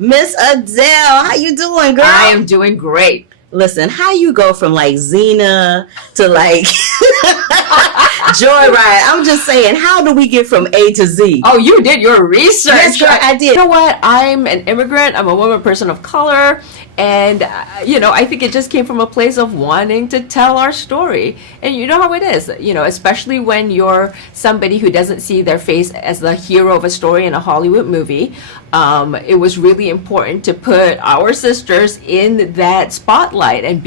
Miss Adele, how you doing, girl? I am doing great. Listen, how you go from like Xena to like Joyride? I'm just saying, how do we get from A to Z? Oh, you did your research. Yes, girl, I did. You know what? I'm an immigrant. I'm a woman, person of color. And, I think it just came from a place of wanting to tell our story. And you know how it is, especially when you're somebody who doesn't see their face as the hero of a story in a Hollywood movie. It was really important to put our sisters in that spotlight and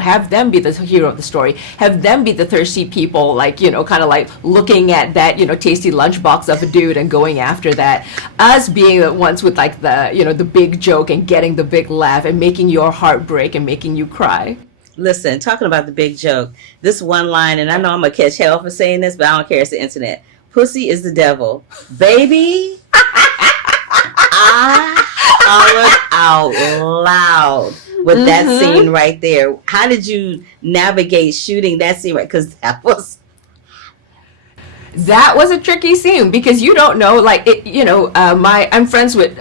have them be the hero of the story. Have them be the thirsty people, kind of like looking at that, tasty lunchbox of a dude and going after that. Us being the ones with like the big joke and getting the big laugh and making your heart break and making you cry. Listen, talking about the big joke, this one line, and I know I'm going to catch hell for saying this, but I don't care. It's the internet. Pussy is the devil. Baby, I hollered out loud with that scene right there. How did you navigate shooting that scene? Right? Because that was a tricky scene because you don't know, I'm friends with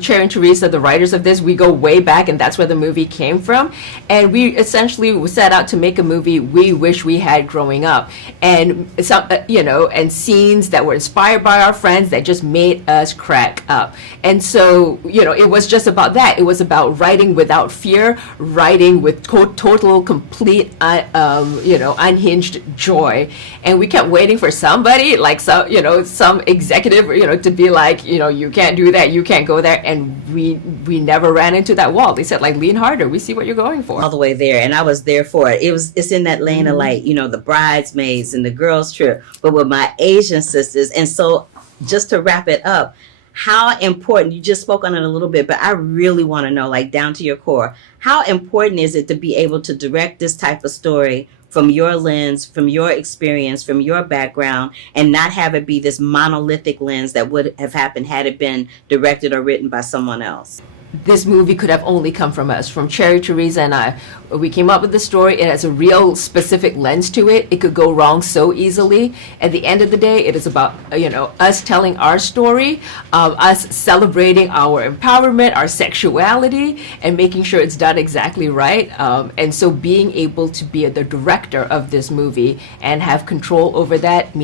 Cherry and Teresa, the writers of this. We go way back, and that's where the movie came from. And we essentially set out to make a movie we wish we had growing up, and some, and scenes that were inspired by our friends that just made us crack up. And so, it was just about that. It was about writing without fear, writing with total, complete, unhinged joy. And we kept waiting for somebody, like some executive, to be like, you can't do that, you can't go there. And we never ran into that wall. They said, like, lean harder, we see what you're going for. All the way there, and I was there for it. It's in that lane of like, the bridesmaids and the girls trip, but with my Asian sisters. And so just to wrap it up, how important, you just spoke on it a little bit, but I really want to know, like, down to your core, how important is it to be able to direct this type of story from your lens, from your experience, from your background, and not have it be this monolithic lens that would have happened had it been directed or written by someone else? This movie could have only come from us, from Cherry, Teresa, and I. We came up with the story. It has a real specific lens to it. It could go wrong so easily. At the end of the day, it is about, us telling our story, us celebrating our empowerment, our sexuality, and making sure it's done exactly right. And so being able to be the director of this movie and have control over that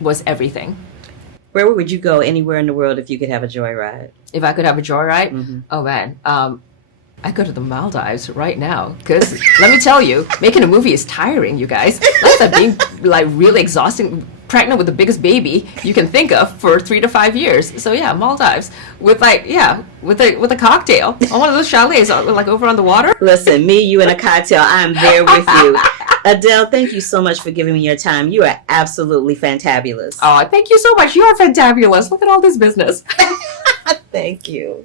was everything. Where would you go anywhere in the world if you could have a joyride? If I could have a joyride? Mm-hmm. Oh, man. I go to the Maldives right now. Because let me tell you, making a movie is tiring, you guys. That's like being like really exhausting, pregnant with the biggest baby you can think of for 3 to 5 years. So yeah, Maldives with a cocktail on one of those chalets, like over on the water. Listen, me, you, and a cocktail. I'm there with you. Adele, thank you so much for giving me your time. You are absolutely fantabulous. Oh, thank you so much. You are fantabulous. Look at all this business. Thank you.